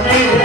me.